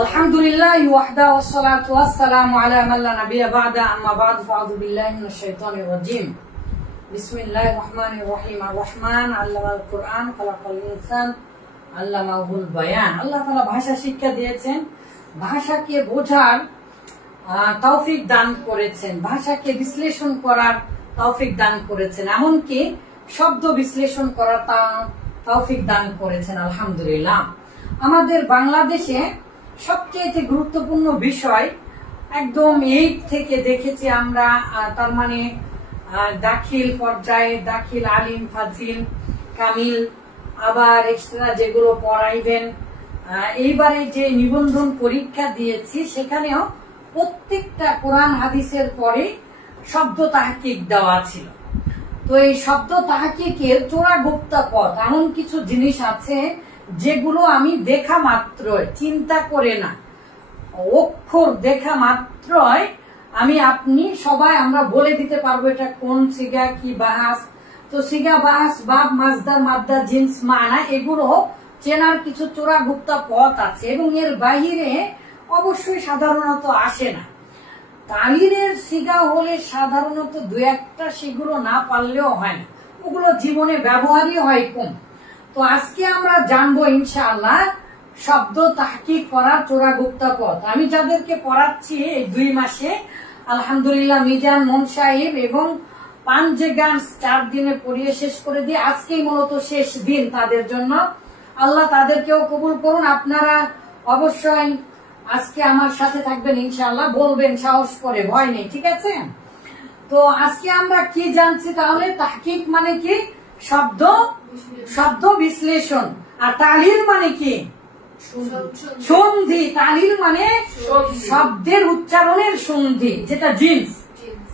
আলহামদুলিল্লাহ ওয়াহদা ওয়াসসালাতু ওয়াসসালামু আলা মান লা নাবিয়্যা বা'দা আম্মা বা'দ ফাআউযু বিল্লাহি মিনাশ শাইতানির রাজীম বিসমিল্লাহির রহমানির রহিম আর রহমান আল্লামাল কুরআন খালাকাল ইনসান আল্লামাহুল বায়ান। আল্লাহ তাআলা ভাষা শিক্ষা দিয়েছেন, ভাষাকে বোঝার তৌফিক দান করেছেন, ভাষাকে বিশ্লেষণ করার তৌফিক দান করেছেন, এমনকি শব্দ বিশ্লেষণ করার তৌফিক দান করেছেন। আলহামদুলিল্লাহ। আমাদের বাংলাদেশে সবচেয়ে গুরুত্বপূর্ণ বিষয় একদম 8 থেকে দেখেছি আমরা, তার মানে দাখিল পর্যায়ে, দাখিল, আলিম, ফাজিল, কামিল, আবার এক্সট্রা যেগুলো পড়াইবেন। এইবারে যে নিবন্ধন পরীক্ষা দিয়েছি সেখানেও প্রত্যেকটা কোরআন হাদিসের পরে শব্দ তাহকিক দেওয়া ছিল। তো এই শব্দ তাহকিকের চোরা গুপ্তা পথ, এমন কিছু জিনিস আছে যেগুলো আমি দেখা মাত্রই, চিন্তা করে না, অক্ষর দেখা মাত্রই আমি, আপনি সবাই আমরা বলে দিতে পারবো এটা কোন সিগা, কি বাহাস। তো সিগা, বাহাস, বাব, মাজদার, মাদ্দা, জিন্স, মানা, এগুলো চেনার কিছু চোরা গুপ্তা পথ আছে এবং এর বাহিরে অবশ্যই সাধারণত আসে না। তালিরের সিগা হলে সাধারণত 2-1টা সেগুলো না পারলেও হয় না, ওগুলো জীবনে ব্যবহারই হয় কম। তো আজকে আমরা জানবো ইনশাআল্লাহ শব্দ তাহকিক করার চোরা গুপ্তা পথ। আমি যাদেরকে পড়াচ্ছি এই 2 মাসে আলহামদুলিল্লাহ, মিজান, মন সাহেব এবং পাঞ্জেগান 4 দিনে পড়িয়ে শেষ করে দিয়ে আজকেই মূলত শেষ দিন তাদের জন্য। আল্লাহ তাদেরকেও কবুল করুন। আপনারা অবশ্যই আজকে আমার সাথে থাকবেন ইনশাআল্লাহ, বলবেন সাহস করে, ভয় নেই, ঠিক আছে? তো আজকে আমরা কি জানছি তাহলে? তাহকিক মানে কি? শব্দ বিশ্লেষণ। আর তালিল মানে কি? সন্ধি। তালিল মানে শব্দের উচ্চারণের সন্ধি, যেটা জিন্স।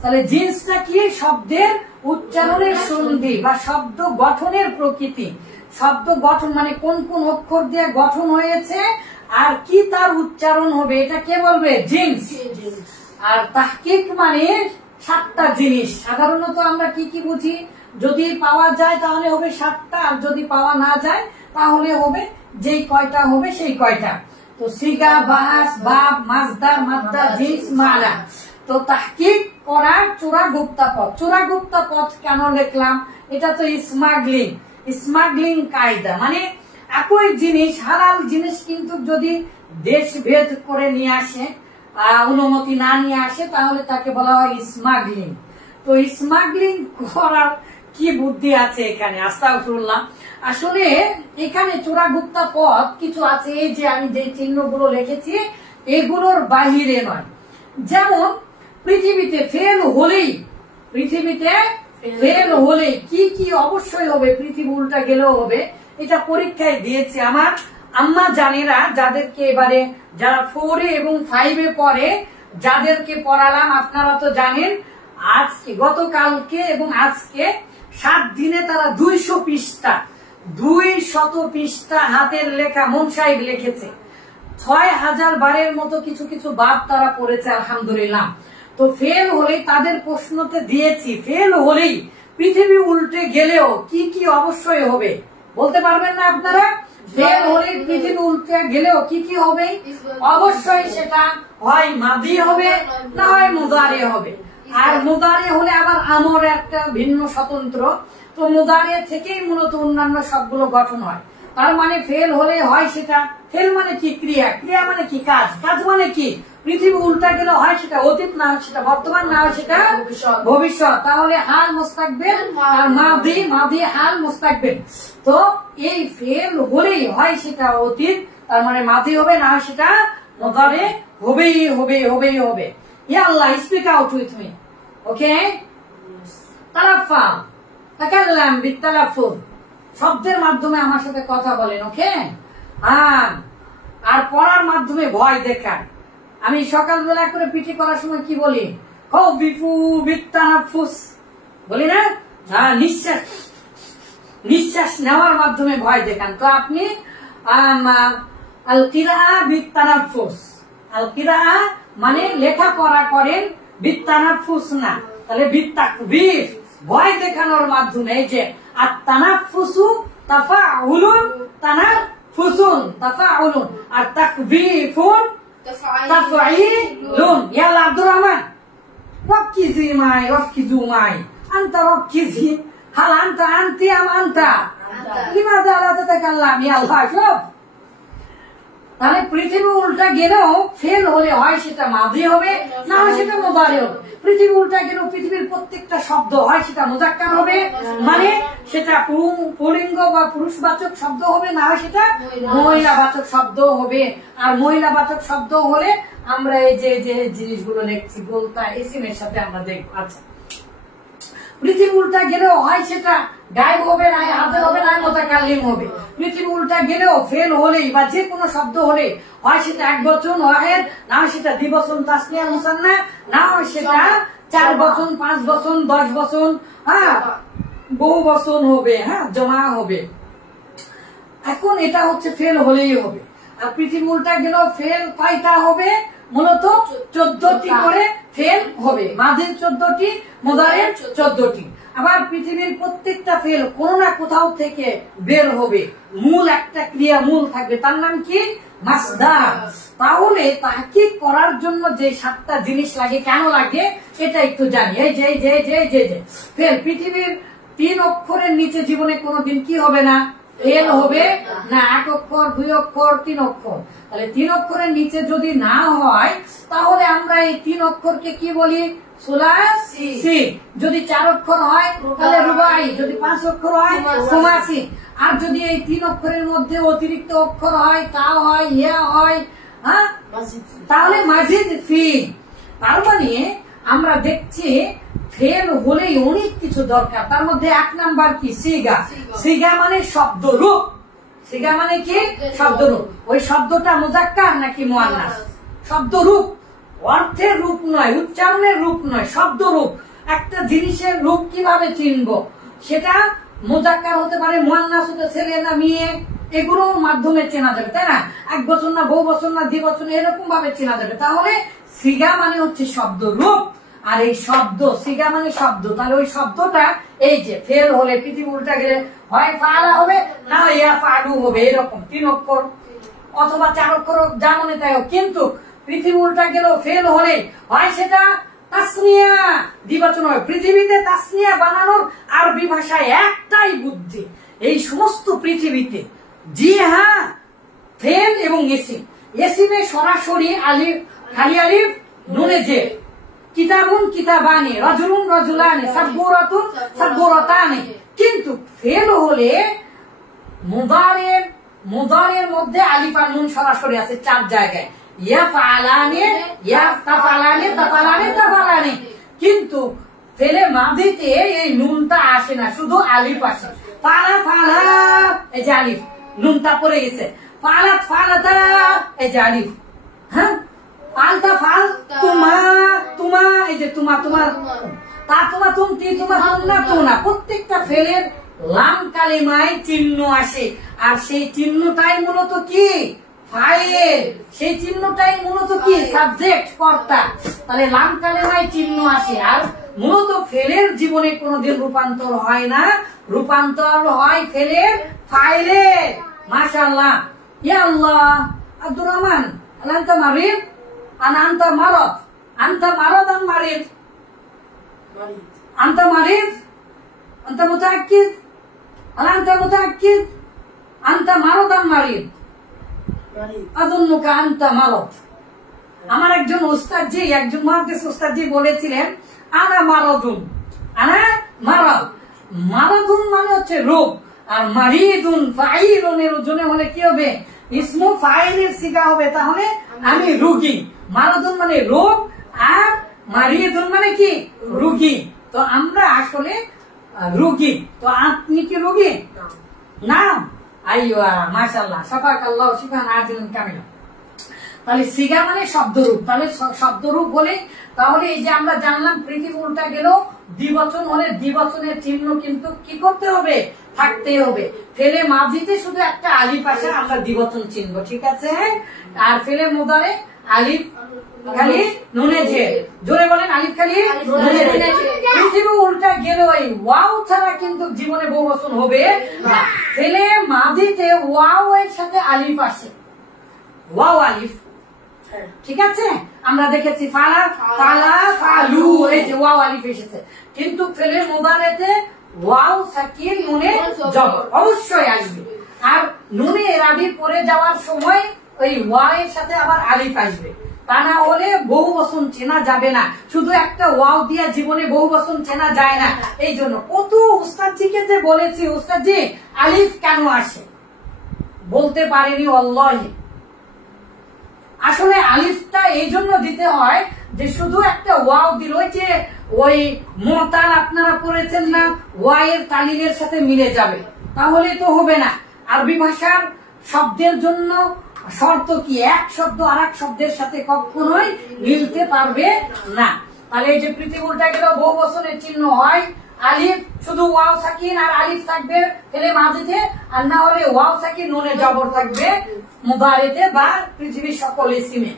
তাহলে জিন্সটা কি? শব্দের উচ্চারণের সন্ধি বা শব্দ গঠনের প্রকৃতি। শব্দ গঠন মানে কোন কোন অক্ষর দিয়ে গঠন হয়েছে আর কি তার উচ্চারণ হবে, এটা কে বলবে? জিন্স। আর তাহকিক মানে 7টা জিনিস। সাধারণত আমরা কি কি বুঝি? যদি পাওয়া যায় তাহলে হবে 7টা, আর যদি পাওয়া না যায় তাহলে হবে যেই কয়টা হবে সেই কয়টা। তো সিগা, বাহাস, বাব, মাজদার, মাদ্দা, জিন্স, মানা। তো তাহকিক করার চোরা গুপ্তা পথ। চোরা গুপ্তা পথ কেন লিখলাম? এটা তো স্মাগলিং কায়দা, মানে একই জিনিস, হালাল জিনিস কিন্তু যদি দেশ ভেদ করে নিয়ে আসে, অনুমতি না নিয়ে আসে, তাহলে তাকে বলা হয় স্মাগলিং। তো স্মাগলিং করার কি বুদ্ধি আছে এখানে? আস্তাগফিরুল্লাহ। আসলে এখানে চোরা গুপ্তা পথ কিছু আছে, এই যে আমি যে চিহ্নগুলো লিখেছি এগুলোর বাহিরে নয়। যেমন পৃথিবীতে ফেল হলেই কি কি অবশ্যই হবে, পৃথিবী উল্টা গেলেও হবে। এটা পরীক্ষায় দিয়েছে আমার আম্মা জানেরা, যাদেরকে এবারে যারা 4 এবং 5 পড়ে, যাদেরকে পড়ালাম আপনারা তো জানেন। আজকে, গতকালকে এবং আজকে 7 দিনে তারা 200 পৃষ্ঠা হাতের লেখা মন সাহেব লিখেছে। 6000 বারের মতো কিছু কিছু বাদ তারা পড়েছে আলহামদুলিল্লাহ। তো ফেল হলেই তাদের প্রশ্নতে দিয়েছি, ফেল হলেই পৃথিবী উল্টে গেলেও কি কি অবশ্যই হবে, বলতে পারবেন না আপনারা? ফেল হলে পৃথিবী উল্টে গেলেও কি কি হবে? অবশ্যই সেটা হয় মাদি হবে, না হয় মুদারে হবে। আর মুদারে হলে আবার আমর একটা ভিন্ন স্বতন্ত্র। তো মুদারে থেকেই মূলত অন্যান্য সবগুলো গঠন হয়। তার মানে ফেল হলে হয় সেটা, ফেল মানে কি? ক্রিয়া মানে কি? কাজ মানে কি? পৃথিবী উল্টা গেলে হয় সেটা অতীত, না হয় সেটা বর্তমান, না হয় সেটা ভবিষ্যৎ। তাহলে হাল মুস্তাকবিল আর মাদি হাল মুস্তাকবিল। তো এই ফেল হলেই হয় সেটা অতীত, তার মানে মাদি হবে, না হয় সেটা মুদারে হবে। ইয়া আল্লাহ, স্পিক আউট উইথ মি, ওকে? তারাফা, তাকাল্লাম বিতালাফুজ, শব্দের মাধ্যমে আমার সাথে কথা বলেন, ওকে? আর পড়ার মাধ্যমে ভয় দেখান। আমি সকালবেলা করে পিটি করার সময় কি বলি? খাউফু বিতানাফুস বলি না? নিঃশ্বাস নেওয়ার মাধ্যমে ভয় দেখান। তো আপনি আল কিরাআ বিতানাফুস, আল কিরাআ মানে লেখাপড়া করেন, বিতানাফুস না। তাহলে বিতাকবীর, ভয় দেখানোর মাধ্যমে। এই যে আত-তানাফফুসু তাফাউলুন ফুসুন তাফাউলুন, আর তাকবিফুন তাফঈলুন। ইয়াল্লাহ আব্দুর রহমান, রক্কিজি মাই রক্কিজু মাই, আনতা রক্কিজি, হাল আনতা আনতি আম আনতা, লিমাযা লা তাতাকাল্লাম? ইয়াল্লাহ সব। তাহলে পৃথিবী উল্টা গেলেও ফেল হলে হয় সেটা মাদি হবে, না হয় সেটা মুদারি হবে। পৃথিবী উল্টা গেলেও পৃথিবীর প্রত্যেকটা শব্দ হয় সেটা মুযাক্কার হবে, মানে সেটা পুল্লিঙ্গ বা পুরুষবাচক শব্দ হবে, না হয় সেটা মহিলাবাচক শব্দ হবে। আর মহিলাবাচক শব্দ হলে আমরা এই যে যে জিনিসগুলো লিখছি বলতা ইসিমের সাথে আমরা দেখবো। আচ্ছা, পৃথিবী উল্টা গেলেও হয় সেটা গায়েব হবে, না হাজির হবে, না মুতাকাল্লিম হবে। পৃথিবী উল্টা গেলেও ফেল হলেই বা যে কোনো শব্দ হলে হয় সেটা একবচন ওয়াহিদ, না হয় সেটা দ্বিবচন তাসনিয়া মুসান্না, না হয় সেটা 4 বচন 5 বচন 10 বচন, হ্যাঁ বহু বচন হবে, হ্যাঁ জমা হবে। এখন এটা হচ্ছে ফেল হলেই হবে। আর পৃথিবী উল্টা গেলেও ফেল কয়টা হবে? মূলত 14টি করে ফেল হবে। মাদির 14টি, মুদারির 14টি। আবার পৃথিবীর প্রত্যেকটা ফেল কোন না কোথাও থেকে বের হবে, মূল একটা ক্রিয়া মূল থাকবে, তার নাম কি? মাসদার। তাহলে তাহকিক করার জন্য যে 7টা জিনিস লাগে, কেন লাগে এটা একটু জানি। এই যে যে যে যে যে ফেল, পৃথিবীর 3 অক্ষরের নিচে জীবনে কোনোদিন কি হবে না? ফেল হবে না। 1 অক্ষর, 2 অক্ষর, 3 অক্ষর। তাহলে 3 অক্ষরের নিচে যদি না হয় তাহলে আমরা এই 3 অক্ষরকে কি বলি? সুলাসি। যদি 4 অক্ষর হয় তাহলে রুবাই, যদি 5 অক্ষর হয় খুমাসি। আর যদি এই 3 অক্ষরের মধ্যে অতিরিক্ত অক্ষর হয়, তা হয়, ইয়া হয়, হ্যাঁ তাহলে মাজিদ ফি। তার মানে আমরা দেখছি ফেল হলেই অনেক কিছু দরকার। তার মধ্যে 1 নাম্বার কি? সিগা। সিগা মানে শব্দ রূপ। সিগা মানে কি? শব্দ রূপ। ওই শব্দটা মুযাক্কার নাকি মুআন্নাস? শব্দ রূপ, অর্থের রূপ নয়, উচ্চারণের রূপ নয়, শব্দ রূপ। একটা জিনিসের রূপ কিভাবে চিনবো? সেটা মুযাক্কার হতে পারে, মুআন্নাস হতে ছেলে না মেয়ে, এগুলোর মাধ্যমে চেনা যাবে, তাই না? এক বচন না বহু বচন না দ্বিবচন, এরকম ভাবে চেনা যাবে। তাহলে সিগা মানে হচ্ছে শব্দ রূপ, আর এই শব্দ সিগা মানে শব্দ। তাহলে ওই শব্দটা এই যে ফেল হলে পৃথিবী উল্টা গেলে হয় ফাআলা হবে, না ইয়া ফাআলু হবে, এরকম 3 অক্ষর অথবা 4 অক্ষর যা মনে তাই হোক। কিন্তু পৃথিবী উল্টা গেলেও ফেল হলে হয় সেটা তাসনিয়া দ্বিবচন হবে। পৃথিবীতে তাসনিয়া বানানোর আরবি ভাষায় একটাই বুদ্ধি, এই সমস্ত পৃথিবীতে। জি হ্যাঁ, ফেল এবং ইসিম। ইসিমে সরাসরি আলিফ, খালি আলিফ, নুনে জে। কিতাবুন কিতাবানি, রাজুলুন রাজুলানি, সাবগুরাতুন সাবগুরাতানি। কিন্তু ফেল হলে মুদারির মধ্যে আলিফ আর নুন সরাসরি আছে 4 জায়গায়। ইয়াফআলানি, ইয়াফতাফালানি, তাফালানি, তাফালানি। কিন্তু ফেলে মাদিতে এই নুনটা আসে না, শুধু আলিফ আসে। ফালা ফালা, এই যে আলিফ, নুনটা পড়ে গেছে। ফালাত ফালাতা, এই যে আলিফ। হ্যাঁ, ফালতা ফাল তুমা, তুমা, এই যে তুমা, তোমার তা, তুমা তুম, তি তুমা তুম না, তুম না। প্রত্যেকটা ফেলের লাম কালিমায় চিহ্ন আসে, আর সেই চিহ্নটাই মূলত কি? ফাইল। সেই চিহ্নটাই মূলত কি? সাবজেক্ট, কর্তা। তাহলে লাম কালিমায় চিহ্ন আসে, আর মূলত ফেলের জীবনে কোনোদিন রূপান্তর হয় না, রূপান্তর হয় ফেলের ফাইলে। মাশাআল্লাহ। ইয়া আল্লাহ, আব্দুর রহমান, আনতা মারিদ, আনতা মারাদ, আনতা মারাদ আম মারিদ? আনতা মারিদ, আনতা মুতাআক্কিদ, আনতা মুতাআক্কিদ, আনতা মারাদ আম মারিদ? আযুন্নুকা আনতা মারাদ। আমার একজন উস্তাদজি, একজন মুহাদ্দিস উস্তাদজি বলেছিলেন, আনা মারাদুন, আনা মারাদ। মারাদুন মানে হচ্ছে রোগ, আর মারিদুন ফাইলুনের ওজনে হলে কি হবে? ইসমু ফাইলের সিগা হবে। তাহলে আমি রোগী। মারাদুন মানে রোগ, আর মারিদুন মানে কি? রোগী। তো আমরা আসলে রোগী। তো আপনি কি রোগী? না। আইয়া মাশাআল্লাহ, শাফাকাল্লাহু শিফান আজিলান কামিলা। তাহলে সিগা মানে শব্দরূপ। তাহলে শব্দরূপ হলে, তাহলে এই যে আমরা জানলাম পৃথিবী উল্টা গেলেও দ্বিবচন হলে দ্বিবচনের চিহ্ন কিন্তু কি করতে হবে? থাকতে হবে। ফেলে মাঝিতে শুধু একটা আলিফ আসে, আমরা দ্বিবচন চিহ্ন, ঠিক আছে? আর ফেলে মুদারে আলিফ খালি নুনে ঝেল। জোরে বলেন আলিফ খালি নুনে ঝেল। পৃথিবী উল্টা গেল এই ওয়াও ছাড়া কিন্তু জীবনে বহুবচন হবে না। ফেলে মাদিতে ওয়াও এর সাথে আলিফ আসে, ওয়াও আলিফ, ঠিক আছে? আমরা দেখেছি ফালা ফালা ফালু, এই যে ওয়াও আলিফ এসেছে। কিন্তু ফেলে মুদারেতে ওয়াও সাকিন নুনে জবর অবশ্যই আসবে। আর নুনে রাবি পড়ে যাওয়ার সময় ওই ওয়া এর সাথে আবার আলিফ আসবে, তা না হলে বহুবচন চেনা যাবে না। শুধু একটা ওয়াও দিয়া জীবনে বহুবচন চেনা যায় না। এই জন্য কত উস্তাদজিকে যে বলেছি, উস্তাদজি আলিফ কেন আসে বলতে পারেনি আল্লাহি। আসলে আলিফটা এই জন্য দিতে হয় যে শুধু একটা ওয়াও দিল, যে ওই মোতাল আপনারা পড়েছেন না, ওয়া এর তালিলের সাথে মিলে যাবে, তাহলে তো হবে না। আরবি ভাষার শব্দের জন্য শর্ত কি, এক শব্দ আর এক শব্দের সাথে কখনোই মিলতে পারবে না। তাহলে এই যে পৃথিবী উল্টা গেল বহুবচনের চিহ্ন হয় আলিফ, শুধু ওয়াও সাকিন আর আলিফ থাকবে ফেলে মাঝিতে, আর না হলে ওয়াও সাকিন নুনে জবর থাকবে মুদারিতে বা পৃথিবীর সকল ইসিমে।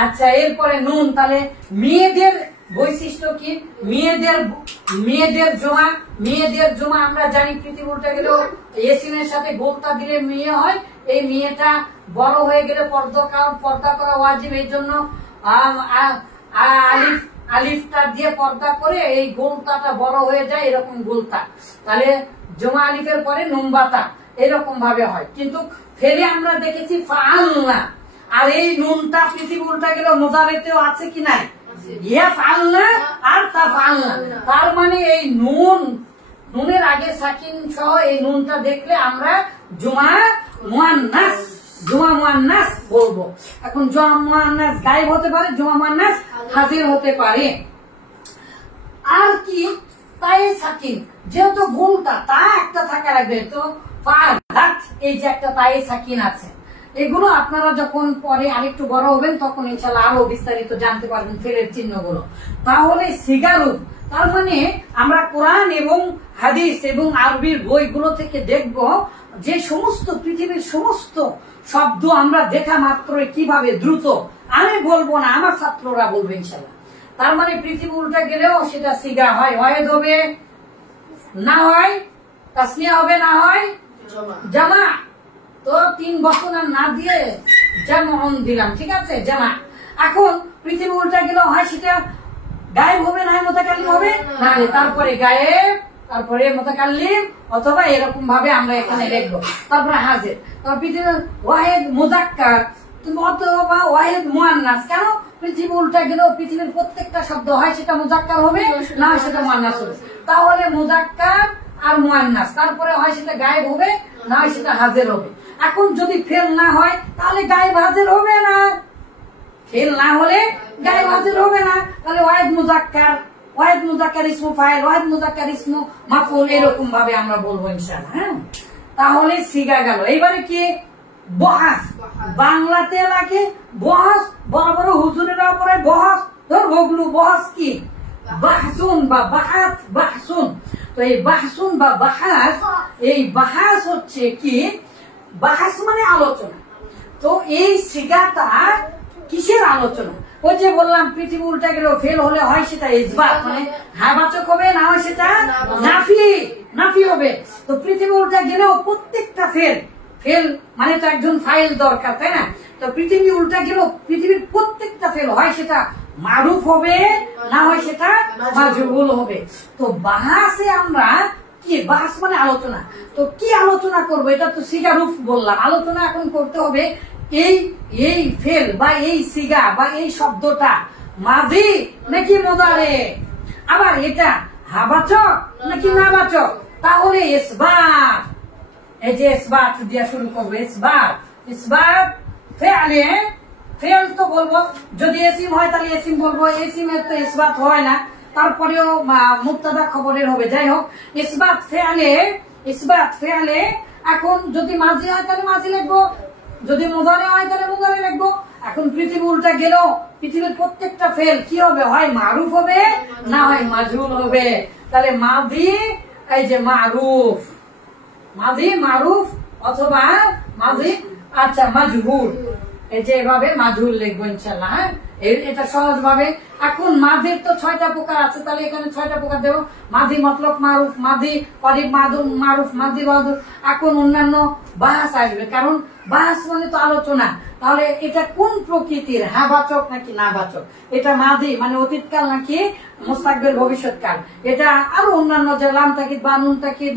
আচ্ছা, এরপরে নুন। তাহলে মেয়েদের বৈশিষ্ট্য কি? মেয়েদের জমা, মেয়েদের জমা আমরা জানি পৃথিবী উল্টা গেল এসিমের সাথে গোলতা দিলে মেয়ে হয়। এই মেয়েটা বড় হয়ে গেলে পর্দা করা ওয়াজিব, এই জন্য আলিফটা দিয়ে পর্দা করে এই গোলতাটা বড় হয়ে যায়, এরকম গোলতা। তাহলে জমা আলিফের পরে নুনবাতা এরকম ভাবে হয়। কিন্তু ফেলে আমরা দেখেছি ফাআলনা, আর এই নুনটা পৃথিবী উল্টা গেল মুদারিতেও আছে কি নাই? ইয়াফআলনা আর তাফআলনা। তার মানে এই নুনের আগে সাকিন সহ এই নুনটা দেখলে আমরা জুমা মুয়ান্নাস বলবো। এখন জুমা মুয়ান্নাস গায়েব হতে পারে, জুমা মুয়ান্নাস হাজির হতে পারে। আর কি তায়ে সাকিন, যেহেতু গোলটা তা একটা থাকা লাগবে, তো ফাদাত এই যে একটা তায়ে সাকিন আছে, এগুলো আপনারা যখন পরে আরেকটু বড় হবেন তখন ইনশাআল্লাহ আরো বিস্তারিত জানতে পারবেন ফেলের চিহ্নগুলো। তাহলে সিগারুফ, তার মানে আমরা কোরআন এবং হাদিস এবং আরবির বইগুলো থেকে দেখব যে সমস্ত পৃথিবীর সমস্ত শব্দ আমরা দেখা মাত্রই কিভাবে দ্রুত, আমি বলবো না, আমার ছাত্ররা বলবে ইনশাআল্লাহ। তার মানে পৃথিবী উল্টা গেলেও সেটা সিগা হয়, ওয়াহিদ হবে না হয় তাসনিয়া হবে, না হয় জামা। তো 3 বছর না দিয়ে জামন দিলাম, ঠিক আছে, জামা। এখন পৃথিবী উল্টা গেলেও হয় সেটা গায়েব হবে না হয় মুতাকাল্লিম হবে, না তারপরে গায়েব, তারপরে মুতাকাল্লিম, অথবা এরকম ভাবে আমরা এখানে লিখবো। তারপরে হাজির, তারপর পৃথিবী ওয়াহিদ মুযাক্কার অথবা ওয়াহিদ মুয়ান্নাস। কেন? পৃথিবী উল্টা গেলেও পৃথিবীর প্রত্যেকটা শব্দ হয় সেটা মুযাক্কার হবে, না হয় সেটা মুয়ান্নাস হবে। তাহলে মুযাক্কার আর মুয়ান্নাস, তারপরে হয় সেটা গায়েব হবে, না হয় সেটা হাজির হবে। এখন যদি ফেল না হয় তাহলে গায়েব হাজির হবে না, ফেল না হলে গায়েব হাজির হবে না। তাহলে ওয়াহিদ মুযাক্কার ইসমু ফাইল, ওয়াহিদ মুযাক্কার ইসমু মাফউল, এরকম ভাবে আমরা বলবো ইনশাআল্লাহ। হ্যাঁ, তাহলে সিগা গেল। এইবারে কি? বহাস। বাংলাতে লাগে বহাস, বড় বড় হুজুরেরা পড়ে বহাস, ধর বগলু। বহাস কি? বাহসুন বা বাহসুন। তো এই বাহসুন বা বাহাস, এই বাহাস হচ্ছে কি? বাহাস মানে আলোচনা। তো এই সিগাটা কিসের আলোচনা? ওই যে বললাম পৃথিবী উল্টা গেল ফেল হলে হয় সেটা ইসবাত, মানে হাবাচক হবে, না হয় সেটা নাফি হবে। তো পৃথিবী উল্টা গেলেও প্রত্যেকটা ফেল মানে তো একজন ফাইল দরকার, তাই না? তো পৃথিবী উল্টা গেলেও পৃথিবীর প্রত্যেকটা ফেল হয় সেটা মারুফ হবে, না হয় সেটা মাজহুল হবে। তো বাহাসে আমরা কি? বাহাস মানে আলোচনা। তো কি আলোচনা করবো? এটা তো সিগারুফ বললাম। আলোচনা এখন করতে হবে এই ফেল বা এই সিগা বা এই শব্দটা মাদি নাকি মুদারে, আবার এটা হাবাচক নাকি নাবাচক। তাহলে ইসবাত, এই যে ইসবাত দিয়ে শুরু করবো। ইসবাত ফেলে, ফেল তো বলবো, যদি এসিম হয় তাহলে এসিম বলবো, এসিমের তো ইসবাত হয় না, তারপরেও মুবতাদা খবরের হবে। যাই হোক, ইসবাত ফেলে। এখন যদি মাঝি হয় তাহলে মাঝি লিখবো, যদি মুদারে হয় তাহলে মুদারে লিখবো। এখন পৃথিবী উল্টা গেলেও পৃথিবীর প্রত্যেকটা ফেল কি হবে? হয় মারুফ হবে, না হয় মাজহুল হবে। তাহলে মাদি, এই যে মারুফ অথবা মাদি, আচ্ছা মাজহুল, এই যে এভাবে মাজহুল লিখবো ইনশাআল্লাহ। হ্যাঁ, এটা সহজ ভাবে। এখন মাঝির তো 6টা প্রকার আছে, তাহলে এখানে 6টা প্রকার দেব। মাঝি মতলব মারুফ, মাঝি করিব মারুফ, মাঝি বাহাদুর। এখন অন্যান্য বাহাস আসবে, কারণ বাহাস মানে তো আলোচনা। তাহলে এটা কোন প্রকৃতির, হ্যাঁ বাচক নাকি না বাচক, এটা মাঝি মানে অতীতকাল নাকি মুস্তাকবিল ভবিষ্যৎকাল, এটা আরো অন্যান্য যে লাম তাকিদ বা নুন তাকিদ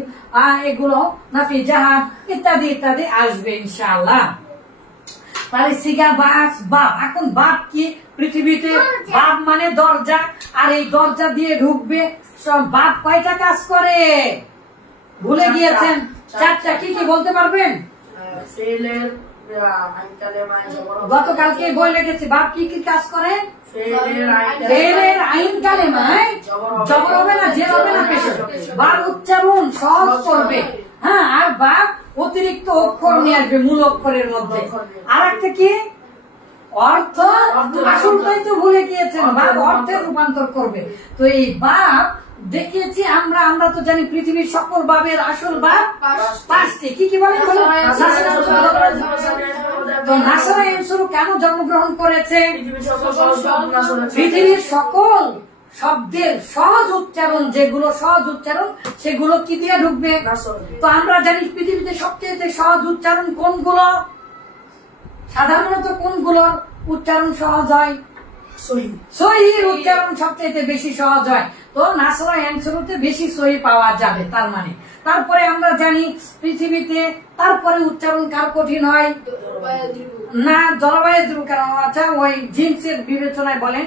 এগুলো নাফি জাহাজ ইত্যাদি ইত্যাদি আসবে ইনশাআল্লাহ। তাহলে সিগা বাস বাপ। এখন বাপ কি? পৃথিবীতে বাপ মানে দরজা, আর এই দরজা দিয়ে ঢুকবে। বাপ কয়টা কাজ করে ভুলে গিয়েছেন? 4টা। কি কি বলতে পারবেন? গতকালকে বই লেগেছে বাপ কি কি কাজ করে। ফেলের আইন কালেমায় জবর হবে না, জের হবে না, পেশ হবে। বাপ উচ্চারণ সহজ করবে, হ্যাঁ। আর বাপ অতিরিক্ত অক্ষর নিয়ে আসবে মূল অক্ষরের মধ্যে। আর একটা কি? অর্থ। আসলটাই তো ভুলে গিয়েছেন, বাপ অর্থের রূপান্তর করবে। তো এই বাপ দেখিয়েছি আমরা। আমরা তো জানি পৃথিবীর সকল বাবের আসল বাপ 5টি। কি কি বলে? তো নাসারা এনসুরু কেন জন্মগ্রহণ করেছে? পৃথিবীর সকল শব্দের সহজ উচ্চারণ, যেগুলো সহজ উচ্চারণ সেগুলো কি দিয়ে ঢুকবে? তো আমরা জানি পৃথিবীতে সবচেয়ে সহজ উচ্চারণ কোনগুলো? সাধারণত কোনগুলোর উচ্চারণ সহজ হয়? সহির উচ্চারণ সবচেয়ে বেশি সহজ হয়। তো নাসরা অ্যানসারতে বেশি সহি পাওয়া যাবে তার মানে। তারপরে আমরা জানি পৃথিবীতে তারপরে উচ্চারণ কার কঠিন হয়? না, জলবায়ু ধ্রুব। কারণ আচ্ছা ওই জিন্সের বিবেচনায় বলেন,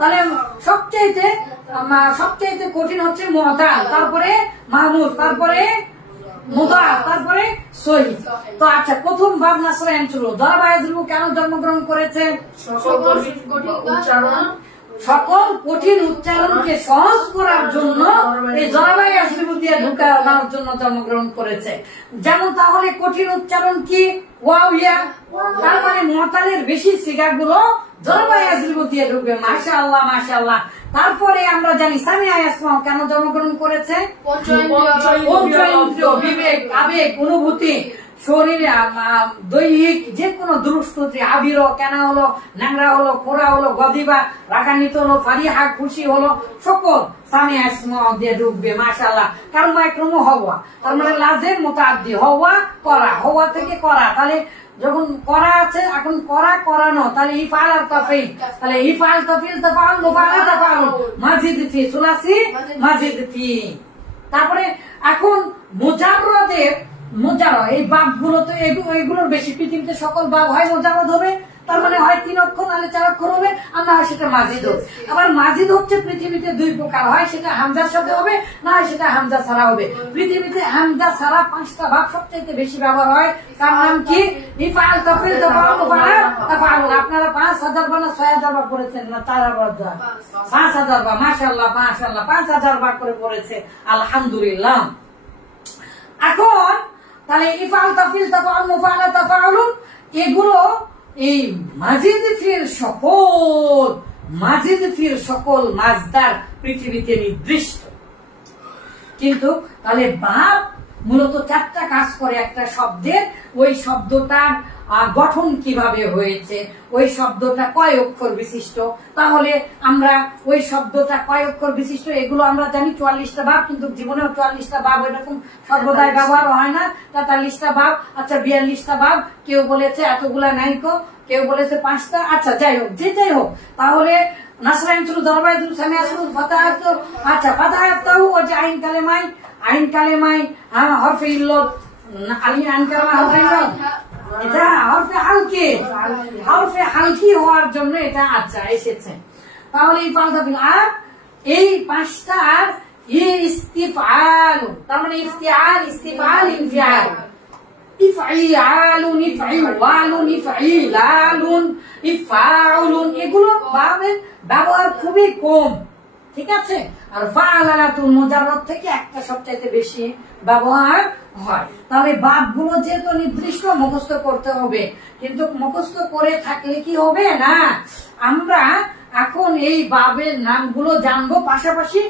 তাহলে সবচেয়ে কঠিন হচ্ছে মুআতাল, তারপরে মাহমুদ, তারপরে মুদাফ, তারপরে সহি। তো আচ্ছা, প্রথম বাব নাসরা অ্যানসার জলবায়ু কেন জন্মগ্রহণ করেছে? সকল কঠিন উচ্চারণকে সহজ করার জন্য এই জলবায়ু আসলিম দিয়ে ঢুকানোর জন্য জন্মগ্রহণ করেছে। যেমন তাহলে কঠিন উচ্চারণ কি? ওয়াও ইয়া। তার মানে মুআতালের বেশি সিগাগুলো জলবায়ু আসলিম দিয়ে ঢুকবে। মাশাআল্লাহ মাশাআল্লাহ। তারপরে আমরা জানি সামিয়া ইয়াসমাউ কেন জন্মগ্রহণ করেছে? পঞ্চেন্দ্রিয়, বিবেক, আবেগ, অনুভূতি, শরীরে দৈহিক যে কোনো দুরুস্তুতি, আবির কেনা হলো, ন্যাংরা হলো, খোড়া হলো, গদিবা রাগান্বিত হলো, ফারিহা খুশি হলো, সকল সামিয়া ইয়াসমাউ দিয়ে ঢুকবে। মাশাআল্লাহ। কারণ মাইক্রোম হওয়া, তার মানে লাজেম মুতাআদ্দি, হওয়া করা, হওয়া থেকে করা। তাহলে যখন করা আছে, এখন করা করানো, তাহলে ইফআল আর তাফঈল। তাহলে ইফআল তাফঈল তাফআল মুফআলা তাফআল মাজিদ ফি সুলাসি মাজিদ ফি। তারপরে এখন মুজাররদের এই বাবগুলো তো এগুলোর বেশি। পৃথিবীতে সকল বাব হয় মুজাররদ হবে, তার মানে হয় 3 অক্ষর নাহলে 4 অক্ষর হবে, আর না হয় সেটা মাজিদ হবে। আবার মাজিদ হচ্ছে পৃথিবীতে 2 প্রকার, হয় সেটা হামজার সাথে হবে, না হয় সেটা হামজা ছাড়া হবে। পৃথিবীতে হামজা ছাড়া 5টা বাব সবচেয়ে বেশি ব্যবহার হয়। তার নাম কি? ইফআল তাফঈল তাফআল মুফআলা তাফআল। আপনারা 5000 বা 6000 বার পড়েছেন না 4000 বার? 5000 বার। মাশাআল্লাহ মাশাআল্লাহ, 5000 বার করে পড়েছে, আলহামদুলিল্লাহ। এখন তাহলে ইফআল তাফঈল তাফআল মুফআলা তাফআল এগুলো এই মাজিদ ফির সকল মাজদার পৃথিবীতে নির্দিষ্ট। কিন্তু তাহলে বাপ মূলত 4টা কাজ করে একটা শব্দের। ওই শব্দটার গঠন কিভাবে হয়েছে, ওই শব্দটা কয় অক্ষর বিশিষ্ট, তাহলে আমরা ওই শব্দটা কয় অক্ষর বিশিষ্ট এগুলো আমরা জানি। 44টা বাব, কিন্তু জীবনেও 44টা বাব এরকম সর্বদাই ব্যবহার হয় না। 43টা বাব, আচ্ছা 42টা বাব, কেউ বলেছে এতগুলা নাইকো, কেউ বলেছে 5টা। আচ্ছা যাই হোক, যেটাই হোক, তাহলে নাসরা ইয়ানসুরু জলবায়ু ধ্রুব সামিয়া ইয়াসরু ফাতাহাত। আচ্ছা ফাতাহাতাহু ও যে আইন কালেমায় হরফে ইল্লত, আইন কালেমায় হরফে ইল্লত, এটা হরফে হালকি হওয়ার জন্য এটা আচ্ছা এসেছে। তাহলে ইফআল তাফঈল আর এই 5টা আর ইস্তিফআল, তার মানে ইফতিআল ইস্তিফআল ইনফিআল, ইফঈআলুন ইফঈওয়ালুন ইফঈলালুন ইফআউলুন এগুলো বাবের ব্যবহার খুবই কম, ঠিক আছে। আর ফাআলাতুন মুজাররদ থেকে একটা সবচেয়ে বেশি ব্যবহার হয়। তাহলে বাবগুলো যেহেতু নির্দিষ্ট মুখস্থ করতে হবে, কিন্তু মুখস্থ করে থাকলে কি হবে না, আমরা এখন এই বাবের নামগুলো জানবো, পাশাপাশি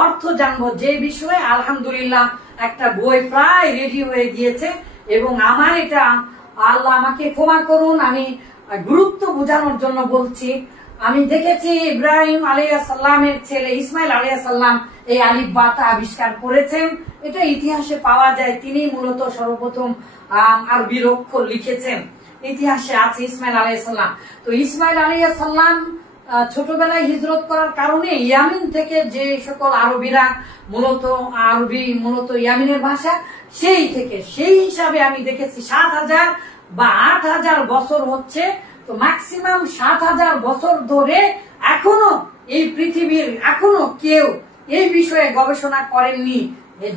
অর্থ জানবো, যে বিষয়ে আলহামদুলিল্লাহ একটা বই প্রায় রেডি হয়ে গিয়েছে। এবং আমার এটা, আল্লাহ আমাকে ক্ষমা করুন, আমি গুরুত্ব বোঝানোর জন্য বলছি। আমি দেখেছি ইব্রাহিম আলাইহিস সালামের ছেলে ইসমাইল আলাইহিস সালাম এই আলিফ বাতা আবিষ্কার করেছেন। এটা ইতিহাসে পাওয়া যায়। তিনি মূলত সর্বপ্রথম আরবি অক্ষর লিখেছেন, ইতিহাসে আছে ইসমাইল আলাইহিস সালাম। তো ইসমাইল আলাইহিস সালাম ছোটবেলায় হিজরত করার কারণে ইয়ামিন থেকে যে সকল আরবিরা মূলত ইয়ামিনের ভাষা, সেই হিসাবে আমি দেখেছি 7,000 বা 8,000 বছর হচ্ছে। তো ম্যাক্সিমাম 7,000 বছর ধরে এখনো এই পৃথিবীর কেউ এই বিষয়ে গবেষণা করেননি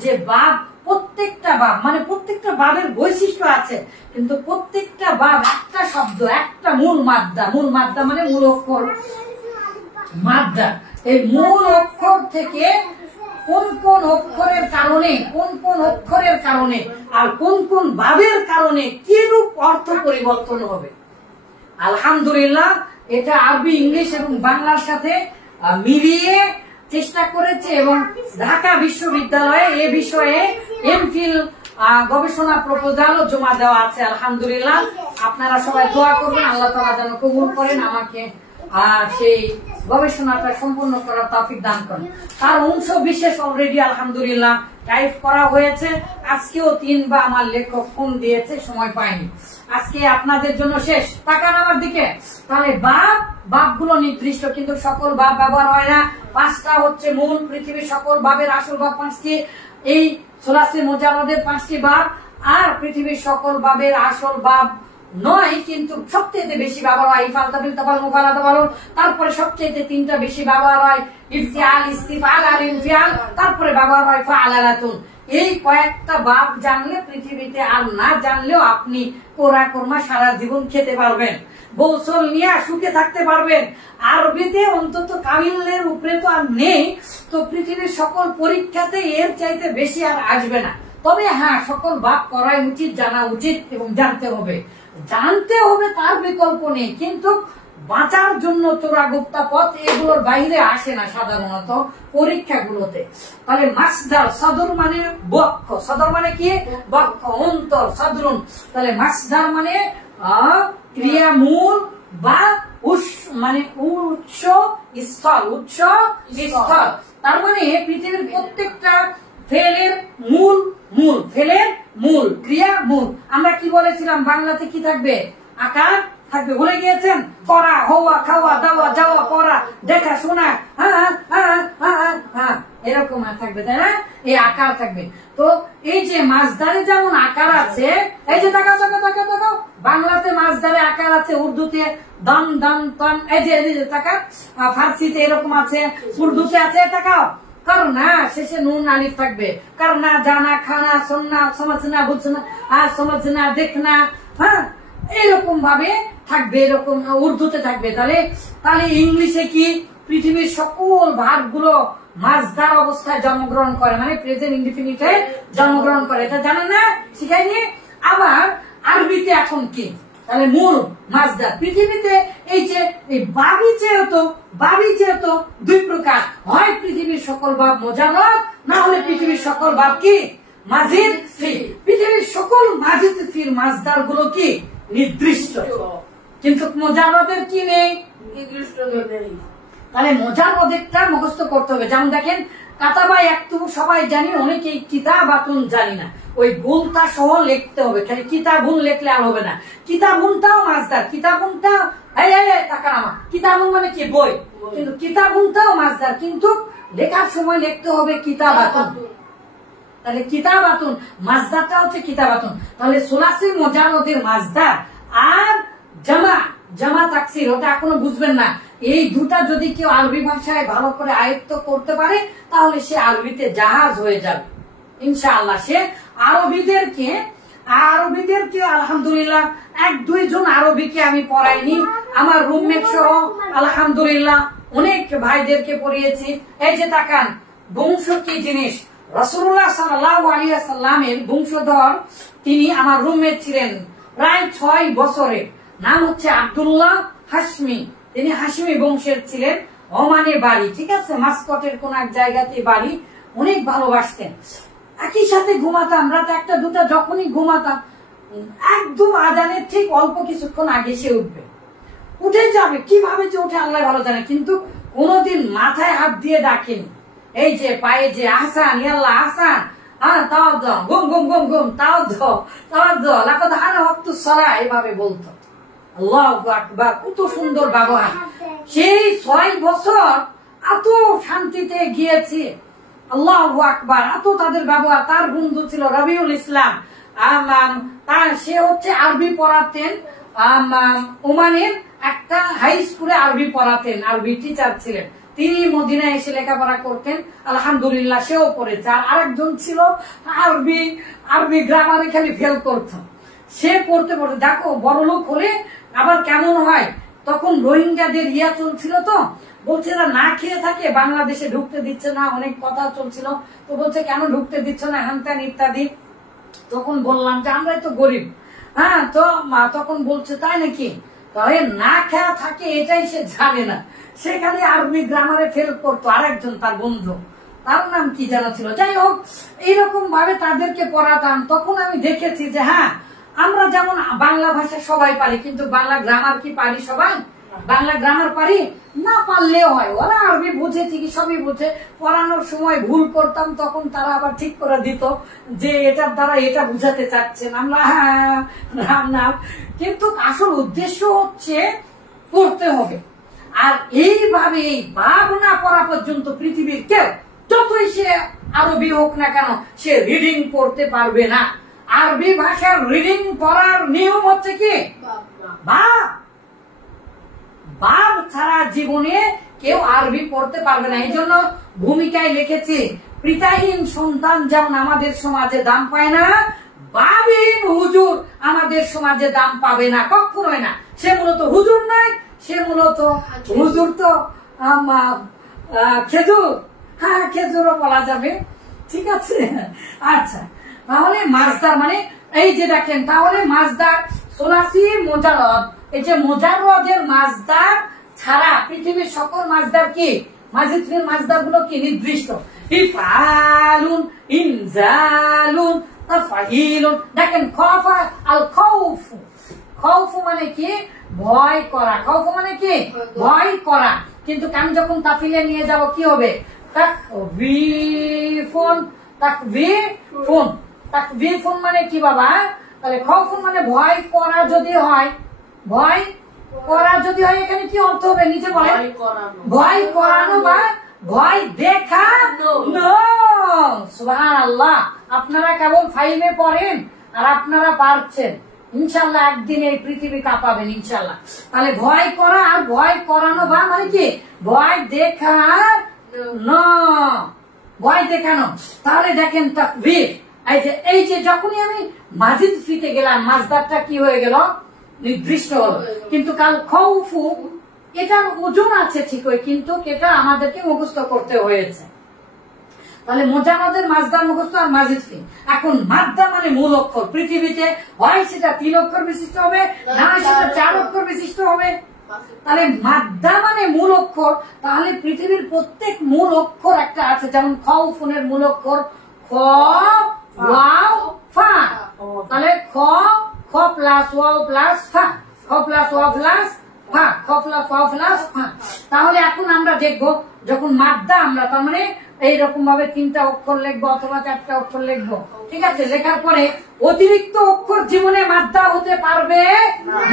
যে বাব, প্রত্যেকটা বাব মানে প্রত্যেকটা বাবের বৈশিষ্ট্য আছে, কিন্তু প্রত্যেকটা বাব একটা শব্দ, একটা মূল মাদ্দা মানে মূল অক্ষর মাদ্দা। এই মূল অক্ষর থেকে কোন কোন অক্ষরের কারণে আর কোন কোন বাবের কারণে কিরূপ অর্থ পরিবর্তন হবে। আলহামদুলিল্লাহ এটা আরবি, ইংলিশ এবং বাংলার সাথে মিলিয়ে চেষ্টা করেছে এবং ঢাকা বিশ্ববিদ্যালয়ে এ বিষয়ে এমফিল গবেষণা প্রপোজালও জমা দেওয়া আছে। আলহামদুলিল্লাহ আপনারা সবাই দোয়া করবেন, আল্লাহ তাআলা যেন কবুল করেন, আমাকে সেই গবেষণাটা সম্পূর্ণ করার তৌফিক দান করেন। তার অংশ বিশেষ অলরেডি আলহামদুলিল্লাহ টাইপ করা হয়েছে। আজকেও 3 বা আমার লেখক ফোন দিয়েছে, সময় পাইনি। আজকে আপনাদের জন্য শেষ। তাকান আমার দিকে। তাহলে বাবগুলো নির্দিষ্ট, কিন্তু সকল বাব ব্যবহার হয় না। 5টা হচ্ছে মূল, পৃথিবীর সকল বাবের আসল বাব 5টি, এই সুলাসি মুজাররদের 5টি বাব, আর পৃথিবীর সকল বাবের আসল বাব 9, কিন্তু সবচেয়ে বেশি ব্যবহার হয় ইফাল, তাফিল, তাফাল, মুফালা, তাফালুল। তারপরে সবচেয়ে 3টা বেশি ব্যবহার হয় ইফতিআল, ইস্তিফআল আর ইনফিআল। তারপরে ব্যবহার হয় ফাআলাতুন। এই কয়েকটা বাব জানলে পৃথিবীতে, আর না জানলেও আপনি কোরা কর্মা সারা জীবন খেতে পারবেন, বৌসল নিয়ে সুখে থাকতে পারবেন। আরবিতে অন্তত কামিলের উপরে তো আর নেই, তো পৃথিবীর সকল পরীক্ষাতে এর চাইতে বেশি আর আসবে না। তবে হ্যাঁ, সকল বাব করাই উচিত, জানা উচিত এবং জানতে হবে তার বিকল্প নেই। কিন্তু বাঁচার জন্য চোরা গুপ্তা পথ এগুলোর বাইরে আসে না সাধারণত পরীক্ষাগুলোতে। তাহলে মাসদার, সদর মানে বক্ষ, সদর মানে কি বক্ষ, অন্তর, সদরুন। তাহলে মাসদার মানে ক্রিয়া মূল বা মানে উৎস স্থল, তার মানে পৃথিবীর প্রত্যেকটা ফেলের মূল ক্রিয়া মূল। আমরা কি বলেছিলাম, বাংলাতে কি থাকবে? আকার থাকবে, ভুলে গিয়েছেন? করা, হওয়া, খাওয়া, দাওয়া, যাওয়া, পড়া, দেখা, শোনা, এরকম থাকবে, তাই না? এই আকার থাকবে। তো এই যে মাসদারে যেমন আকার আছে, এই যে তাকাও, বাংলাতে মাসদারে আকার আছে, উর্দুতে দন দন তন, এই যে তাকা, ফার্সিতে এরকম আছে, উর্দুতে আছে, তাকাও। করনা শেষে নুন আলিফ থাকবে। করনা, জানা, খানা, শোনা, সমঝনা, বুঝনা, সমঝনা, দেখনা, এরকম ভাবে থাকবে, এরকম উর্দুতে থাকবে। তাহলে ইংলিশে কি পৃথিবীর সকল ভার্বগুলো মাসদার অবস্থায় জন্মগ্রহণ করে, মানে প্রেজেন্ট ইনডিফিনিটে জন্মগ্রহণ করে, এটা জানেন না? শিখাইনি? আবার আরবিতে এখন কি? তাহলে মূল মাসদার। পৃথিবীতে এই যে বাবি যেহেতু 2 প্রকার, হয় পৃথিবীর সকল বাব মুজাররদ, না হলে পৃথিবীর সকল বাব কি মাজিদ ফি। পৃথিবীর সকল মাজিদ ফির মাসদার গুলো কি নির্দিষ্ট, কিন্তু মুজাররদের কি নেই, নির্দিষ্ট নেই। তাহলে মুজাররদেরটা মুখস্থ করতে হবে। যেমন দেখেন, কাতাবা ইয়াকতুবু সবাই জানি, অনেকেই কিতাবাতুন জানি না, ওই গুণটা সহ লিখতে হবে। খালি কিতাবুন লিখলে আর হবে না, কিতাবুনটাও মাসদার। কিতাবুনটা কিতাবুন মানে কি বই, কিন্তু কিতাবুনটাও মাসদার, কিন্তু লেখার সময় লিখতে হবে কিতাবাতুন। তাহলে কিতাবাতুন মাসদারটা হচ্ছে কিতাবাতুন। তাহলে সুলাসি মুজাররদের মাসদার আর জামা তাকসির, ওটা এখনো বুঝবেন না। এই দুটা যদি কেউ আরবি ভাষায় ভালো করে আয়ত্ত করতে পারে, তাহলে সে আরবিতে জাহাজ হয়ে যাবে ইনশাআল্লাহ। সে আরবিদেরকে আলহামদুলিল্লাহ 1-2 জন আরবিকে আমি পড়াইনি, আমার রুমমেট সহ আলহামদুলিল্লাহ অনেক ভাইদেরকে পড়িয়েছি। এই যে তাকান, বংশ কি জিনিস। রাসূলুল্লাহ সাল্লাল্লাহু আলাইহি ওয়াসাল্লামের বংশধর তিনি আমার রুমমেট ছিলেন প্রায় 6 বছরের। নাম হচ্ছে আব্দুল্লাহ হাশমি। তিনি হাশমি বংশের ছিলেন, ওমানে বাড়ি, ঠিক আছে, মাস্কটের কোন এক জায়গাতে বাড়ি। অনেক ভালোবাসতেন, একই সাথে ঘুমাতাম, রাত 1টা 2টা যখনই ঘুমাতাম, একদম আজানের ঠিক অল্প কিছুক্ষণ আগে সে উঠবে, উঠে যাবে, কিভাবে যে উঠে আল্লাহ ভালো জানে, কিন্তু কোনোদিন মাথায় হাত দিয়ে ডাকেনি। এই যে পায়ে যে আহসান ইয়াল্লাহ আহসান, তাও দাও, গুম গুম গুম গুম, তাও দাও, তাও দাও, লাকাদ আনা ওয়াক্তুস সালাহ, এইভাবে বলতো। আল্লাহু আকবার, কত সুন্দর ব্যবহার। সেই 6 বছর এত শান্তিতে গিয়েছে, আল্লাহু আকবার, এত তাদের ব্যবহার। তার বন্ধু ছিল রবিউল ইসলাম, সে হচ্ছে আরবি পড়াতেন, ওমানের একটা হাই স্কুলে আরবি পড়াতেন, আরবি টিচার ছিলেন। তিনি মদিনায় এসে লেখাপড়া করতেন, আলহামদুলিল্লাহ সেও পড়েছে। আর আরেকজন ছিল আরবি গ্রামারে খালি ফেল করত, সে পড়তে পড়তে দেখো বড়লোক হলে আবার কেমন হয়। তখন রোহিঙ্গাদের ইয়া চলছিল, তো বলছে এরা না খেয়ে থাকে, বাংলাদেশে ঢুকতে দিচ্ছে না, অনেক কথা চলছিল। তো বলছে কেন ঢুকতে দিচ্ছ না, হ্যান ইত্যাদি। তখন বললাম যে আমরাই তো গরিব। হ্যাঁ, তো তখন বলছে তাই নাকি, তাহলে না খেয়া থাকে এটাই সে জানে না, সেখানে আরবি গ্রামারে ফেল করতো। আরেকজন তার বন্ধু, তার নাম কি জানা ছিল। যাই হোক, এইরকম ভাবে তাদেরকে পড়াতাম। তখন আমি দেখেছি যে হ্যাঁ, আমরা যেমন বাংলা ভাষা সবাই পারি, কিন্তু বাংলা গ্রামার কি পারি সবাই? বাংলা গ্রামার পারি না, পারলেও হয়। ওরা আরবি বুঝে ঠিকই, সবই বুঝে। পড়ানোর সময় ভুল করতাম, তখন তারা আবার ঠিক করে দিত যে এটার দ্বারা এটা বুঝাতে চাচ্ছেন। আমরা হ্যাঁ রাম নাম, কিন্তু আসল উদ্দেশ্য হচ্ছে পড়তে হবে। আর এইভাবে এই বাব না পড়া পর্যন্ত পৃথিবীর কেউ, যতই সে আরবি হোক না কেন, সে রিডিং পড়তে পারবে না। আরবি ভাষার রিডিং পড়ার নিয়ম হচ্ছে কি বাব। বাব ছাড়া জীবনে কেউ আরবি পড়তে পারবে না। এই জন্য ভূমিকায় লিখেছি, পিতাহীন সন্তান যেমন আমাদের সমাজে দাম পায় না, বাবহীন হুজুর আমাদের সমাজে দাম পাবে না, কখনোই না। সে মূলত হুজুর নয়, সে মূলত হুজুর তো খেজুর, হ্যাঁ খেজুরও বলা যাবে, ঠিক আছে। আচ্ছা, তাহলে মাসদার মানে এই যে দেখেন, তাহলে মাসদার সোলাসি মোজারদ, এই যে মোজারদের মাসদার ছাড়া পৃথিবীর সকল মাসদার কি, মাজিদের মাসদার গুলো কি নির্দিষ্ট। ইফআলুন, ইনজালুন, তাফঈলুন। দেখেন খফা আল খাউফ, খাউফ মানে কি ভয় করা, খাউফ মানে কি ভয় করা। কিন্তু আমি যখন তাফিলে নিয়ে যাব কি হবে, তাকবীফুন, তাকবীফুন, তাকবীফুন মানে কি বাবা? তাহলে খাউফুন মানে ভয় করা যদি হয়, ভয় করা যদি হয়, এখানে কি অর্থ হবে নিচে বলেন? ভয় করানো বা ভয় দেখানো। সুবহানাল্লাহ, আপনারা কেবল 5-এ পড়েন আর আপনারা পারছেন। ইনশাআল্লাহ একদিন এই পৃথিবী কাঁপাবেন ইনশাআল্লাহ। তাহলে ভয় করা আর ভয় করানো বা মানে কি ভয় দেখানো, ভয় দেখানো। তাহলে দেখেন তাকবীর, এই যে যখনই আমি মাজিদ ফিতে গেলাম, মাসদারটা কি হয়ে গেল, নির্দিষ্ট হলো। কিন্তু কাল খাউফু এটার ওজন আছে ঠিকই, কিন্তু এটা আমাদেরকে মুখস্থ করতে হয়েছে। তাহলে মোজারদের মাসদার মুখস্থ আর মাজিদ ফি। এখন মাদ্দা মানে মূল অক্ষর, পৃথিবীতে হয় সেটা 3 অক্ষর বিশিষ্ট হবে, না সেটা 4 অক্ষর বিশিষ্ট হবে। তাহলে মাদ্দা মানে মূল অক্ষর, তাহলে পৃথিবীর প্রত্যেক মূল অক্ষর একটা আছে। যেমন খাউফুনের মূল অক্ষর খ, ওয়াও, ফা। তাহলে খ, খ প্লাস ওয়াও প্লাস ফা, খ প্লাস ওয়াও প্লাস ফা, খ প্লাস ওয়াও প্লাস ফা। তাহলে এখন আমরা দেখবো যখন মাদ্দা আমরা, তার মানে এইরকম ভাবে 3টা অক্ষর লিখবো অথবা 4টা অক্ষর লিখবো, ঠিক আছে। লেখার পরে অতিরিক্ত অক্ষর জীবনে মাদ্দা হতে পারবে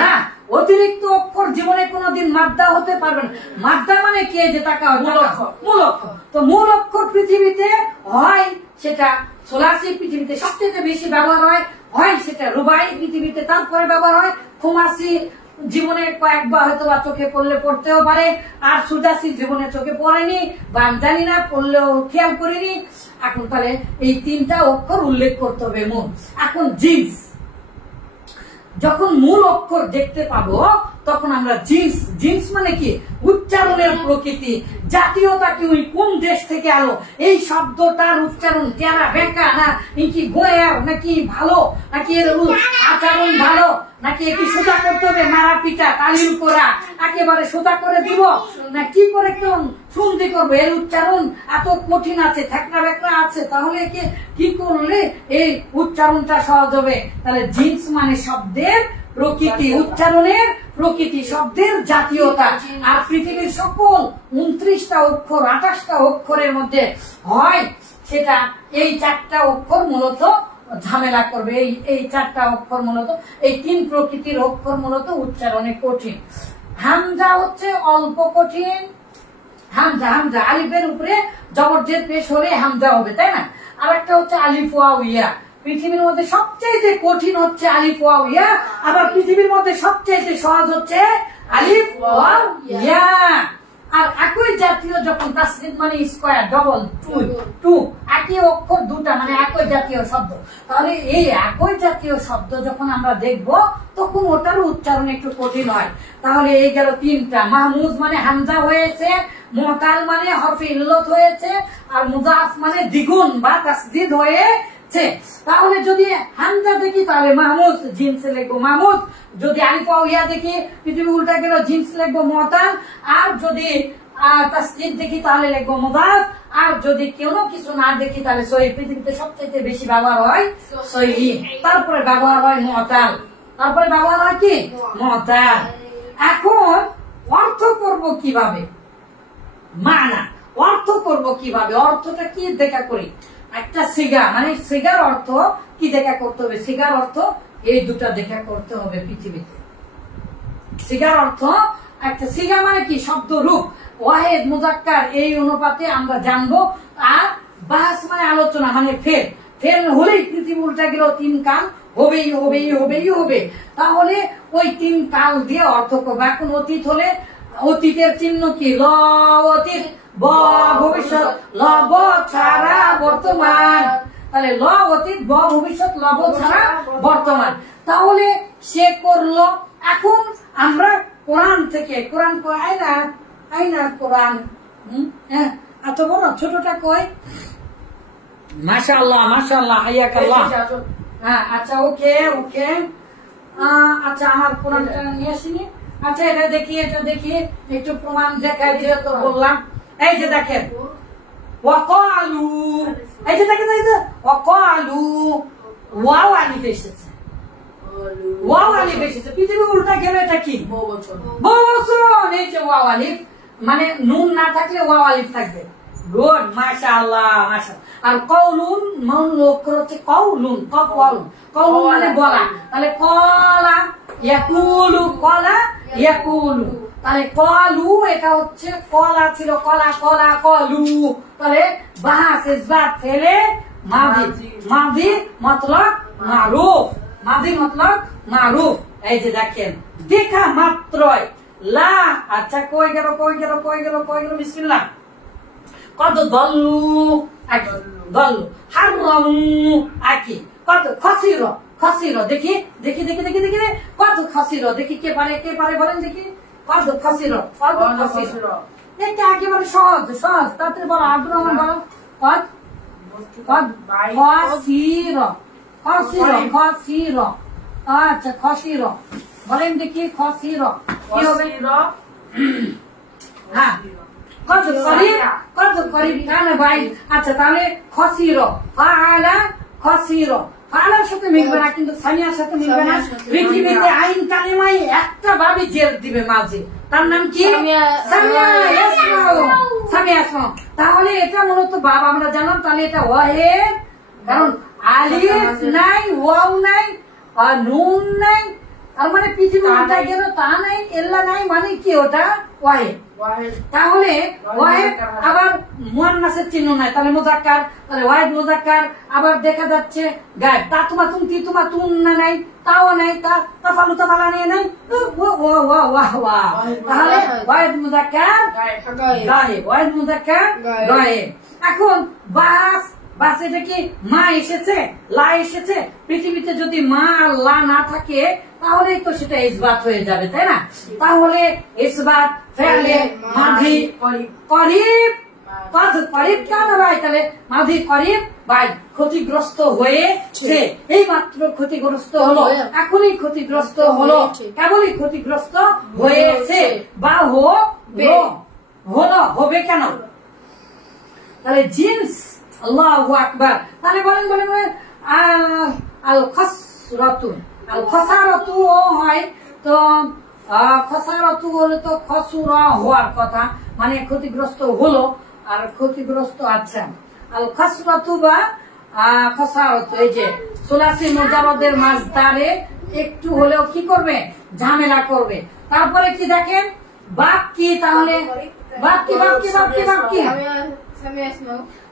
না, অতিরিক্ত অক্ষর জীবনে কোনোদিন মাদ্দা হতে পারবে না। মাদ্দা মানে কি, যে টাকা মূল অক্ষর, মূল অক্ষর। তো মূল অক্ষর পৃথিবীতে হয় সেটা সোলাসি, পৃথিবীতে সবচেয়ে বেশি ব্যবহার হয়, হয় সেটা রুবাই, পৃথিবীতে তারপরে ব্যবহার হয়, খুমাসি জীবনে কয়েকবার হয়তো বা চোখে পড়লে পড়তেও পারে, আর সুদাসি জীবনে চোখে পড়েনি বা জানি না, পড়লেও খেয়াল করিনি। এখন তাহলে এই 3টা অক্ষর উল্লেখ করতে হবে মূল। এখন জিন্স, যখন মূল অক্ষর দেখতে পাবো তখন আমরা জিন্স, জিন্স মানে কি উচ্চারণের প্রকৃতি, জাতীয়তা কি, ওই কোন দেশ থেকে আলো, এই শব্দটার উচ্চারণ টেরা বেঁকা না কি গোয়ার, নাকি ভালো, নাকি এর আচরণ ভালো, নাকি এটি সোজা করতে হবে, মারা পিটা তালিম করা একেবারে সোজা করে দিব, না কি করে কেমন শুনতে করবো, এর উচ্চারণ এত কঠিন আছে, থেকড়া বেকড়া আছে, তাহলে কি করলে এই উচ্চারণটা সহজ হবে। তাহলে জিন্স মানে শব্দের প্রকৃতি, উচ্চারণের প্রকৃতি, শব্দের জাতীয়তা। আর পৃথিবীর সকল 29টা অক্ষর 28টা অক্ষরের মধ্যে হয় সেটা এই 4টা অক্ষর মূলত ঝামেলা করবে। এই 4টা অক্ষর মূলত, এই 3 প্রকৃতির অক্ষর মূলত উচ্চারণে কঠিন। হামজা হচ্ছে অল্প কঠিন। হামজা হামজা আলিফের উপরে জবরজের পেশ হলে হামজা হবে, তাই না? আর একটা হচ্ছে আলিফ ওয়াও ইয়া। পৃথিবীর মধ্যে সবচেয়ে কঠিন হচ্ছে আলিফ ওয়াও ইয়া, আবার পৃথিবীর মধ্যে সবচেয়ে সহজ হচ্ছে আলিফ ওয়াও ইয়া। আর একই জাতীয় যখন তাসদীদ মানে স্কয়ার, ডবল, টু, একই অক্ষর দুটা মানে একই জাতীয় শব্দ, তাহলে এই একই জাতীয় শব্দ যখন আমরা দেখব তখন ওটার উচ্চারণ একটু কঠিন হয়। তাহলে এই গেল 3টা। মাহমুজ মানে হামজা হয়েছে, মুতাল মানে হরফে ইল্লত হয়েছে, আর মুজাফ মানে দ্বিগুণ বা তাসদীদ হয়েছে। তাহলে যদি হামজা দেখি তাহলে মাহমুজ জিনসে লিখবো মাহমুদ, যদি আলিফ ওয়াও ইয়া দেখি পৃথিবী উল্টা গেল জিনস লিখবো মুতাল, আর যদি তাসদীদ দেখি তাহলে লিখবো মুজাফ, আর যদি কোনো কিছু না দেখি তাহলে সহিহ। পৃথিবীতে সবচেয়ে বেশি ব্যবহার হয় সহিহ, তারপরে ব্যবহার হয় মুতাল, তারপরে ব্যবহার হয় কি মুতাল। এখন অর্থ করব কিভাবে? মানা অর্থ করব কিভাবে? অর্থটা কি দেখা করি? একটা সিগা মানে সিগার অর্থ কি দেখা করতে হবে? সিগার অর্থ এই দুটা দেখা করতে হবে পৃথিবীতে। সিগার অর্থ একটা, সিগা মানে কি শব্দ রূপ, ওয়াহেদ মুজাক্কার এই অনুপাতে আমরা জানবো। আর বাস মানে আলোচনা, মানে ফের ফের হলেই পৃথিবী উল্টা গেল 3 কাল হবেই হবেই হবেই হবে। তাহলে ওই 3 কাল দিয়ে অর্থ করবো। এখন অতীত হলে অতীতের চিহ্ন কি? ল অতীত, ব ভবিষ্যৎ, ল ব ছাড়া বর্তমান। তাহলে ল অতীত, ব ভবিষ্যৎ, ল ব ছাড়া বর্তমান। তাহলে সে করলো। এখন আমরা কোরআন থেকে, কোরআন আইনা আইনা কোরআন, হ্যাঁ এত বড় ছোটটা কই? মাশাআল্লাহ মাশাআল্লাহ, হাইয়াকাল্লাহ। হ্যাঁ আচ্ছা, ওকে ওকে। আচ্ছা আমার কোরআনটা নিয়ে আসিনি। আচ্ছা এটা দেখি, এটা দেখি, একটু প্রমাণ দেখাই, যেহেতু বললাম। এই যে দেখেন ওয়াকালু, এই যে দেখেন, এই যে ওয়াকালু, ওয়াও আলিফ এসেছে, ওয়াও আলিফ এসেছে। পৃথিবী উল্টা গেলে এটা কি? বহুবচন। এই যে ওয়াও আলিফ মানে নুন না থাকলে ওয়াও আলিফ থাকবে। গুড, মাশাআল্লাহ মাশাআল্লাহ। আর কওলুন মন অক্ষর হচ্ছে কওলুন, কফ ওয়ালুন। কওলুন মানে বলা, তাহলে কলা ইয়াকুলু, কলা ইয়াকুলু। তাহলে কলু এটা হচ্ছে কলা ছিল, কলা কলা কলু। তাহলে বাহাস ইসবাত ফেলে মাদি, মাদি মতলব মারুফ, মাদি মতলব মারুফ। এই যে দেখেন দেখা মাত্রই লা। আচ্ছা কই গেল কই গেল কই গেল কই গেল? বিসমিল্লাহ। কত দল্লু, আকি দল্লু, হারামু আকি, কত খসির, খসির দেখি দেখি দেখি দেখি দেখি, কত খসির দেখি, কে পারে কে পারে বলেন দেখি? কত খসির, কত খসির। এটা একেবারে সহজ সহজ, তাড়াতাড়ি বলো। আব্দুর রহমান বলো। কত কত খসির, খসির খসির। আচ্ছা খসির বলেন দেখি, খসির কি হবে? হ্যাঁ কত করিব, কত করিব কানে ভাই। আচ্ছা তাহলে খসির, ফাআলা খসির, ফাআলার সাথে মিলবে না, কিন্তু সামিয়ার সাথে মিলবে না। পৃথিবীতে আইন কালিমাই একটা ভাবে জের দিবে মাঝে, তার নাম কি? সামিয়া, সামিয়া ইসমা। তাহলে এটা মূলত বাবা আমরা জানাম। তাহলে এটা ওয়াহেদ, কারণ আলিফ নাই, ওয়াও নাই, আর নুন নাই, তার মানে পৃথিবী উল্টা গেল তা নাই, এল্লা নাই, মানে কি ওটা? ওয়াহেদ। তাহলে ওয়াহেদ আবার মুয়ান্নাসের চিহ্ন নাই, তাহলে মুজাক্কার, তাহলে ওয়াহেদ মুজাক্কার। আবার দেখা যাচ্ছে গায়েব, তাতুমা তুম তিতুমা তুম না নাই, তাও নাই, তাফালু তাফালা নাই। তাহলে ওয়াহেদ মুজাক্কার গায়েব, ওয়াহেদ মুজাক্কার গায়েব। এখন বাস, বাস এটা কি? মা এসেছে, লা এসেছে। পৃথিবীতে যদি মা আর লা না থাকে তাহলে তো সেটা ইসবাত হয়ে যাবে, তাই না? তাহলে ইসবাত ফেলে মাঝি করিব, কত করিব কেন ভাই? তাহলে মাঝি করিব ভাই ক্ষতিগ্রস্ত হয়েছে, এই মাত্র ক্ষতিগ্রস্ত হলো, এখনই ক্ষতিগ্রস্ত হলো, কেবলই ক্ষতিগ্রস্ত হয়েছে। বা হলো, হবে কেন? তাহলে জিন্স, আল্লাহু আকবার। তাহলে বলেন বলেন বলেন আল খাসরাতুন, আল খসারাতু হয় তো খসারাতু হলে তো খসুরা হওয়ার কথা, মানে ক্ষতিগ্রস্ত হলো আর ক্ষতিগ্রস্ত। আচ্ছা, আল খসরাতু বা খসারাতু এই যে সুলাসি মুজারদের মাসদারে একটু হলেও কি করবে, ঝামেলা করবে। তারপরে কি দেখেন বাক কি, তাহলে বাক কি বাক কি বাক কি বাক কি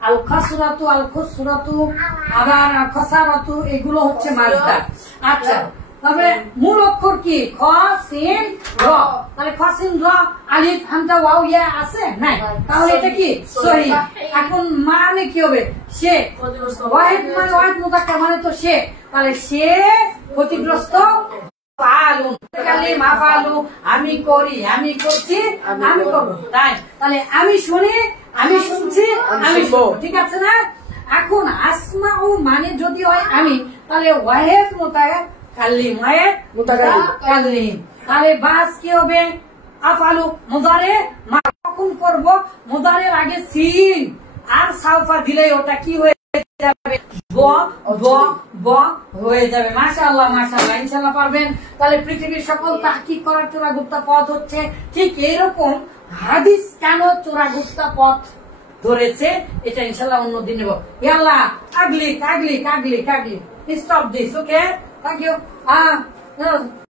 আল খসরাতু আল খুসরাতু আবার খসারাতু এগুলো হচ্ছে মাসদার। আচ্ছা, তারপরে মূল অক্ষর কি খ সিন র, তাহলে খ সিন র আলিফ হামজা ওয়াও ইয়া আছে নাই, তাহলে এটা কি সহিহ। এখন মানে কি হবে, সে ওয়াহিদ মানে ওয়াহিদ মুযাক্কার মানে তো সে, তাহলে সে ক্ষতিগ্রস্ত। ফালুন কালিম আফালু আমি করি, আমি করছি, আমি করব, তাই তাহলে আমি শুনি, আমি শুনছি, আমি শুনবো, ঠিক আছে না। এখন আসমাউ মানে যদি হয় আমি, তাহলে ওয়াহিদ মুতাকাল্লিম, ওয়াহিদ মুতাকাল্লিম, তাহলে বাস কি হবে আফালু মুদারে কখন করব, মুদারের আগে সিন আর সাউফা দিলে ওটা কি হয়ে যাবে, ব ব ব হয়ে যাবে। মাশাআল্লাহ মাশাআল্লাহ, ইনশাআল্লাহ পারবেন। তাহলে পৃথিবীর সকল তাহকিক করার চোরাগুপ্তা পথ হচ্ছে ঠিক এরকম। হাদিস কেন চোরাগুপ্তা পথ ধরেছে এটা ইনশাআল্লাহ অন্যদিন নেব। ইয়া আল্লাহ কাগলি কাগলি কাগলি কাগলি, stop this, okay, thank you.